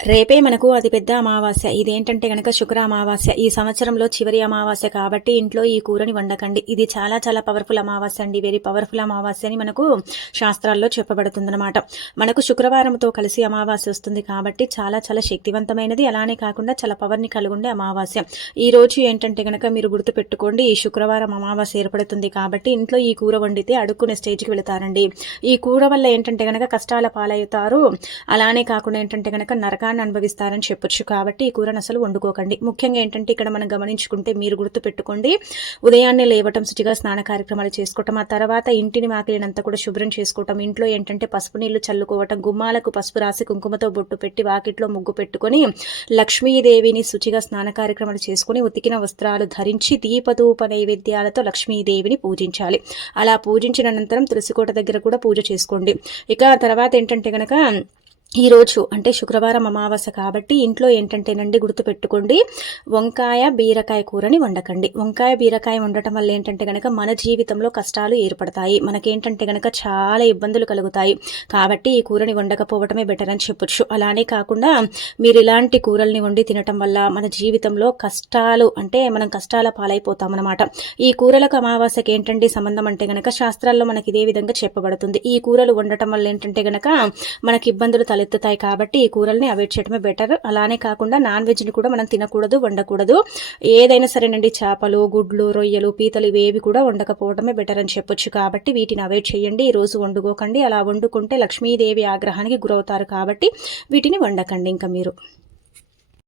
రేపే మనకు అతిపెద్ద అమావాస్య. ఇదేంటంటే గనక శుక్ర అమావాస్య. ఈ సంవత్సరంలో చివరి అమావాస్య కాబట్టి ఇంట్లో ఈ కూరని వండకండి. ఇది చాలా చాలా పవర్ఫుల్ అమావాస్య అండి. వెరీ పవర్ఫుల్ అమావాస్య అని మనకు శాస్త్రాల్లో చెప్పబడుతుందన్నమాట. మనకు శుక్రవారంతో కలిసి అమావాస్య వస్తుంది కాబట్టి చాలా చాలా శక్తివంతమైనది. అలానే కాకుండా చాలా పవర్ని కలిగి అమావాస్య. ఈ రోజు ఏంటంటే గనక మీరు గుర్తు పెట్టుకోండి ఈ శుక్రవారం అమావాస్య ఏర్పడుతుంది కాబట్టి ఇంట్లో ఈ కూర వండితే అడుక్కునే స్టేజ్కి వెళతారండి. ఈ కూర వల్ల ఏంటంటే గనక కష్టాల పాలవుతారు. అలానే కాకుండా ఏంటంటే గనక నరక నరకాన్ని అనుభవిస్తారని చెప్పొచ్చు. కాబట్టి ఈ కూరను అసలు వండుకోకండి. ముఖ్యంగా ఏంటంటే ఇక్కడ మనం గమనించుకుంటే మీరు గుర్తు పెట్టుకోండి ఉదయాన్నే లేవటం శుచిగా స్నాన కార్యక్రమాలు చేసుకోవటం ఆ తర్వాత ఇంటిని వాకిలినంతా కూడా శుభ్రం చేసుకోవటం ఇంట్లో ఏంటంటే పసుపు నీళ్ళు చల్లుకోవటం గుమ్మాలకు పసుపు రాసి కుంకుమతో బొట్టు పెట్టి వాకిట్లో ముగ్గు పెట్టుకొని లక్ష్మీదేవిని శుచిగా స్నాన కార్యక్రమాలు చేసుకుని ఉతికిన వస్త్రాలు ధరించి దీపధూప నైవేద్యాలతో లక్ష్మీదేవిని పూజించాలి. అలా పూజించిన అనంతరం తులసికోట దగ్గర కూడా పూజ చేసుకోండి. ఇక తర్వాత ఏంటంటే కనుక ఈరోజు అంటే శుక్రవారం అమావాస్య కాబట్టి ఇంట్లో ఏంటంటేనండి గుర్తుపెట్టుకోండి. వంకాయ బీరకాయ కూరని వండకండి. వంకాయ బీరకాయ వండటం వల్ల ఏంటంటే కనుక మన జీవితంలో కష్టాలు ఏర్పడతాయి. మనకేంటంటే కనుక చాలా ఇబ్బందులు కలుగుతాయి. కాబట్టి ఈ కూరని వండకపోవటమే బెటర్ అని చెప్పొచ్చు. అలానే కాకుండా మీరు ఇలాంటి కూరల్ని వండి తినటం వల్ల మన జీవితంలో కష్టాలు అంటే మనం కష్టాల పాలైపోతాం అనమాట ఈ కూరలకు అమావాస్యకి ఏంటంటే సంబంధం అంటే గనక శాస్త్రాల్లో మనకి ఇదే విధంగా చెప్పబడుతుంది. ఈ కూరలు వండటం వల్ల ఏంటంటే గనక మనకి ఇబ్బందులు తలెత్తుతాయి కాబట్టి ఈ కూరల్ని అవాయిడ్ చేయడమే బెటర్. అలానే కాకుండా నాన్ వెజ్ని కూడా మనం తినకూడదు వండకూడదు. ఏదైనా సరేనండి చేపలు గుడ్లు రొయ్యలు పీతలు ఇవేవి కూడా వండకపోవడమే బెటర్ అని చెప్పొచ్చు కాబట్టి వీటిని అవాయిడ్ చేయండి. ఈ రోజు వండుకోకండి. అలా వండుకుంటే లక్ష్మీదేవి ఆగ్రహానికి గురవుతారు కాబట్టి వీటిని వండకండి ఇంకా మీరు.